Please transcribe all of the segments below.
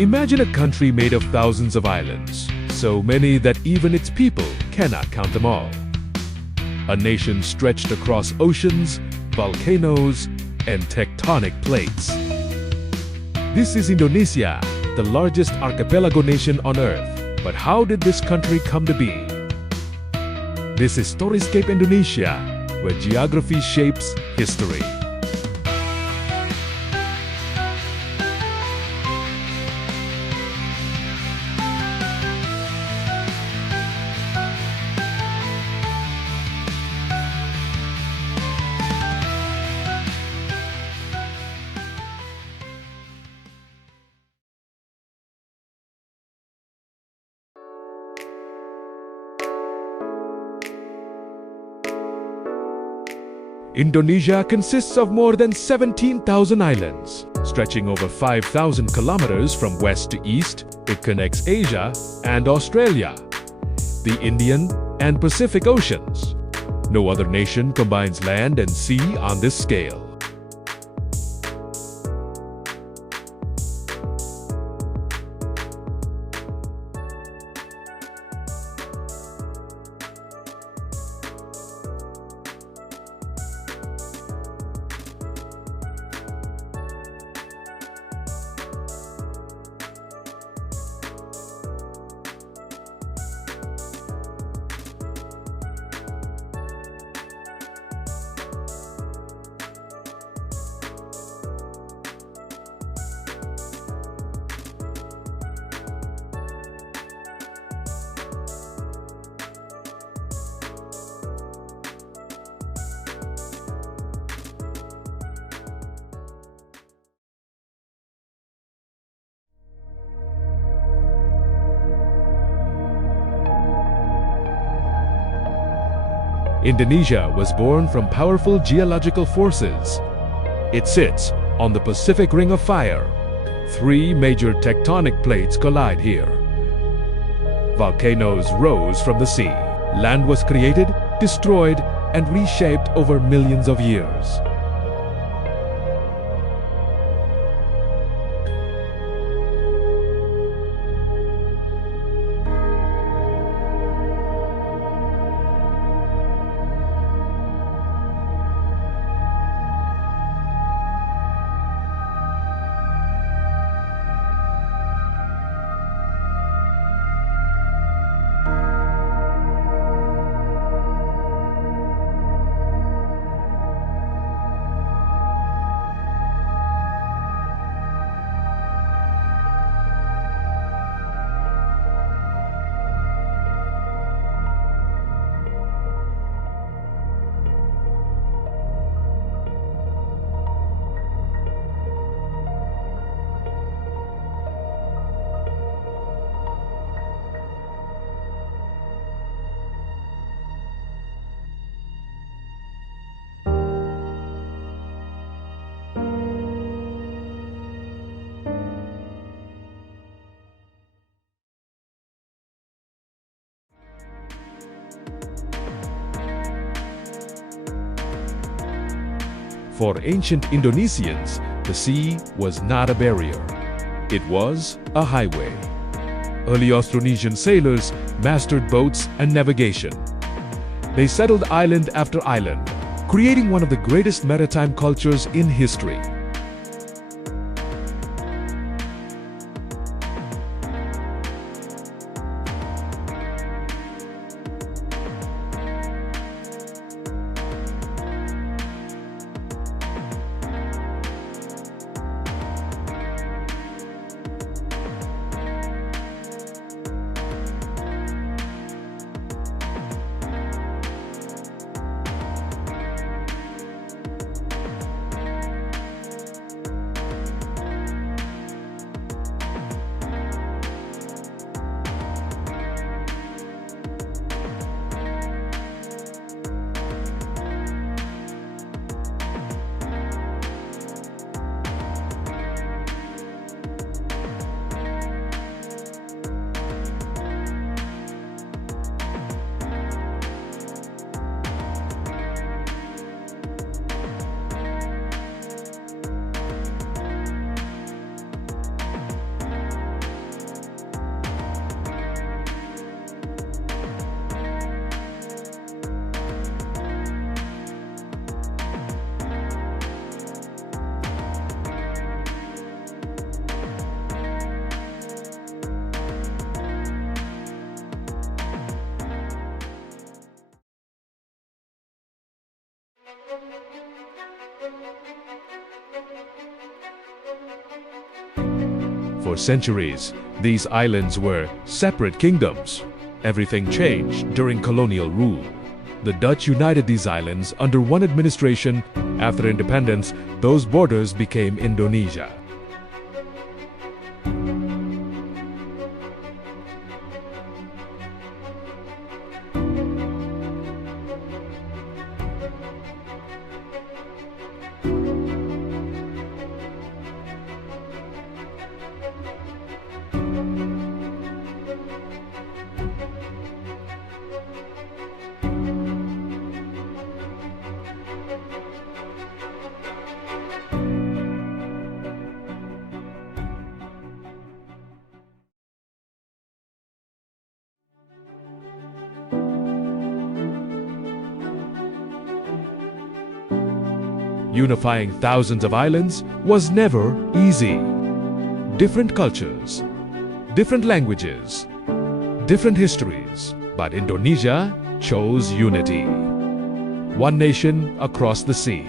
Imagine a country made of thousands of islands, so many that even its people cannot count them all. A nation stretched across oceans, volcanoes, and tectonic plates. This is Indonesia, the largest archipelago nation on Earth. But how did this country come to be? This is Storyscape Indonesia, where geography shapes history. Indonesia consists of more than 17,000 islands. Stretching over 5,000 kilometers from west to east, it connects Asia and Australia, the Indian and Pacific Oceans. No other nation combines land and sea on this scale. Indonesia was born from powerful geological forces. It sits on the Pacific Ring of Fire. 3 major tectonic plates collide here. Volcanoes rose from the sea. Land was created, destroyed, and reshaped over millions of years. For ancient Indonesians, the sea was not a barrier. It was a highway. Early Austronesian sailors mastered boats and navigation. They settled island after island, creating one of the greatest maritime cultures in history. For centuries, these islands were separate kingdoms. Everything changed during colonial rule. The Dutch united these islands under one administration. After independence, those borders became Indonesia. Unifying thousands of islands was never easy. Different cultures, different languages, different histories, but Indonesia chose unity. One nation across the sea.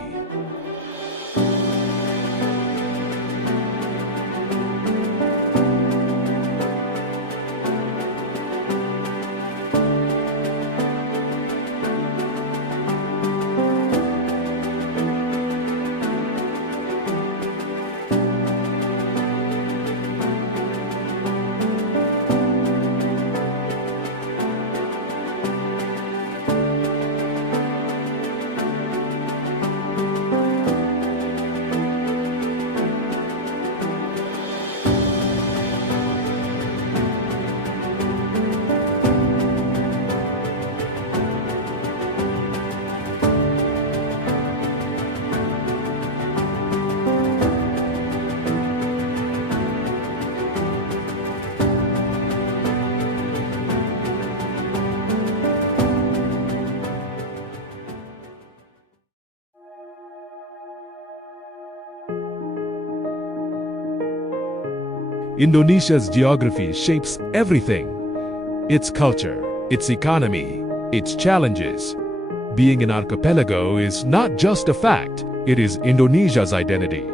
Indonesia's geography shapes everything. Its culture, its economy, its challenges. Being an archipelago is not just a fact, it is Indonesia's identity.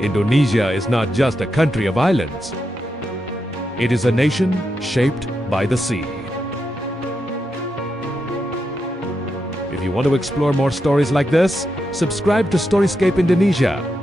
Indonesia is not just a country of islands. It is a nation shaped by the sea. If you want to explore more stories like this, subscribe to Storyscape Indonesia.